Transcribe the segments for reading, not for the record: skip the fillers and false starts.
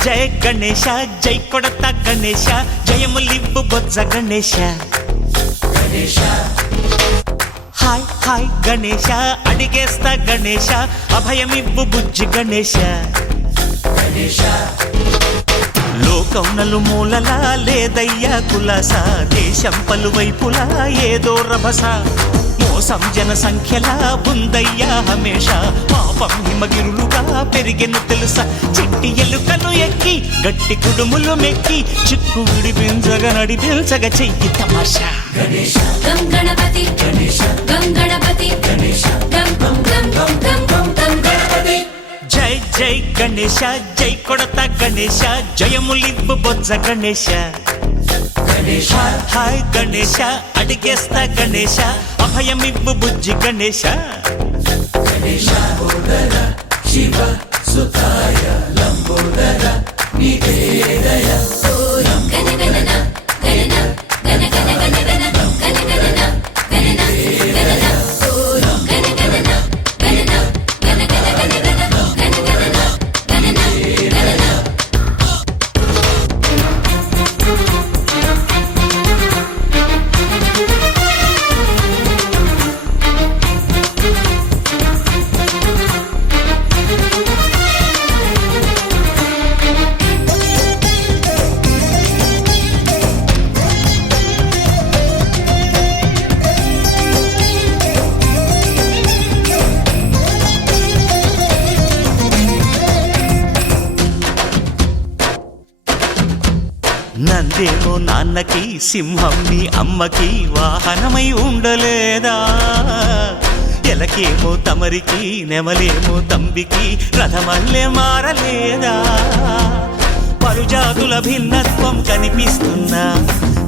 జయ గణేశ జై కొడత గణేశ జయములివ్వు బొజ్జ Ganesha hi hi Ganesha అడిగేస్తా Ganesha అభయమివ్వు బుజ్జి గణేశ లోకం నలుమూలలా లేదయ్యా కులాస దేశం పలువైపులా ఏదో రభస మోసం జన సంఖ్యలా ఉందయ్యా హమేష పాపం హిమగిరులుగా పెరిగెను తెలుసా చిట్టి ఎలుకలు ఎక్కి గట్టి కుడుములు మెక్కి చిక్కు విడిపించగ నడిపించగ చెయ్యి తమాషా గం గణపతి గం గణపతి గం గం గం గం గం గం గం గణపతి జై జై గణేశ జై కొడత గణేశ జయములివ్వు బొజ్జ గణేశ హాయ్ గణేశ అడిగేస్తా గణేశ అభయమివ్వు బుజ్జి గణేశ శివ సుతాయ లంబోదర నివేదయ గణ గణన గణన గణ గణ గణ గణ గణ గణన గణన గణన గణ గణన గణన గణ గణ గణ గణ గణ గణన గణన గణన నందేమో నాన్నకి సింహం నీ అమ్మకి వాహనమై ఉండలేదా ఎలకేమో తమరికి నెమలేమో తంబికి రథమల్లే మారలేదా పలుజాతుల భిన్నత్వం కనిపిస్తున్నా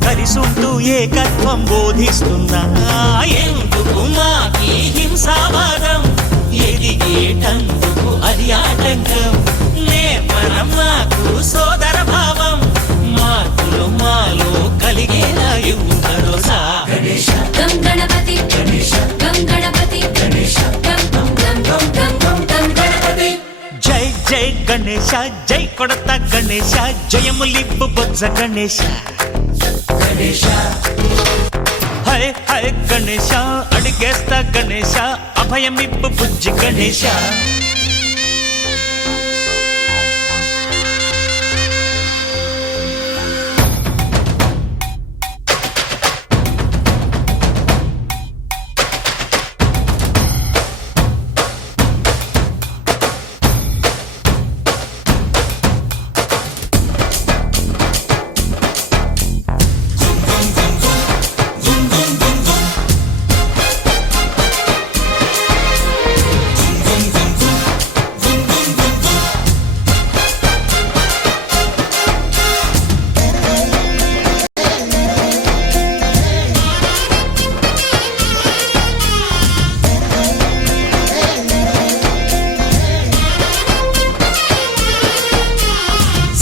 కలిసుంటూ ఏకత్వం బోధిస్తున్నా ఎందుకు మాకి హింసావాదం ఎదిగేటందుకు అది ఆటంకం నేర్పడం మాకు సోదర భావం మార్పులు మాలో కలిగేలా ఇవ్వు భరోసా గం గణపతి గం గణపతి గం గం గం గం గం గం గం గణపతి జై జై గణేశ జై కొడత గణేశ జయములివ్వు బొజ్జ గణేశ హై హై గణేశ అడిగేస్తా గణేశ అభయమివ్వు బుజ్జి గణేశ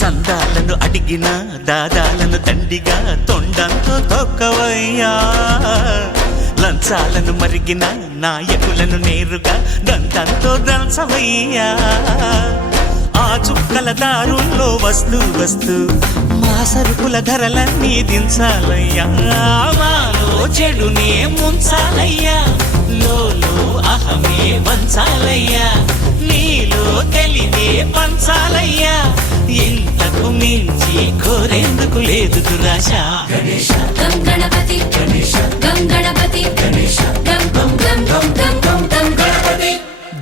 సందాలను అడిగిన దాదాలను దండిగా తొండంతో తొక్కవయ్యా లంచాలను మరిగిన నాయకులను నేరుగా దంతంతో దంచవయ్యా ఆ చుక్కల దారుల్లో వస్తూ వస్తూ మా సరుకుల ధరలన్నీ దించాలయ్యా మాలో చెడునే ముంచాలయ్యా లోలో అహమే వంచాలయ్యా నీలో తెలివే పంచాలయ్యా ఇంతకు మించి కోరేందుకు లేదు దురాశ గం గణపతి గం గణపతి గం గం గం గం గం గం గం గణపతి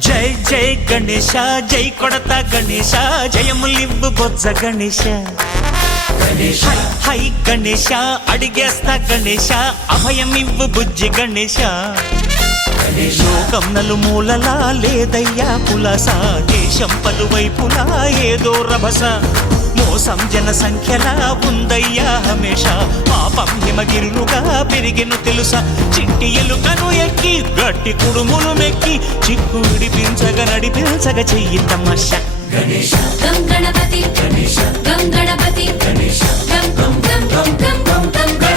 జై జై గణేశ జై కొడత గణేశ జయములివ్వు బొజ్జ గణేశ హై గణేశ అడిగేస్తా గణేశ అభయమివ్వు బుజ్జి గణేశ లోకం నలుమూలలా లేదయ్యా కులాస దేశం పలువైపులా ఏదో రభస మోసం జన సంఖ్యలా ఉందయ్యా హమేష పాపం హిమగిరులుగా పెరిగెను తెలుసా చిట్టి ఎలుకను ఎక్కి గట్టి కుడుములు మెక్కి చిక్కు విడిపించగా నడిపించగా చెయ్యి తమాష గణేశ గం గణపతి గణేశ గం గణపతి గణేశ గం గం గం గం గం గం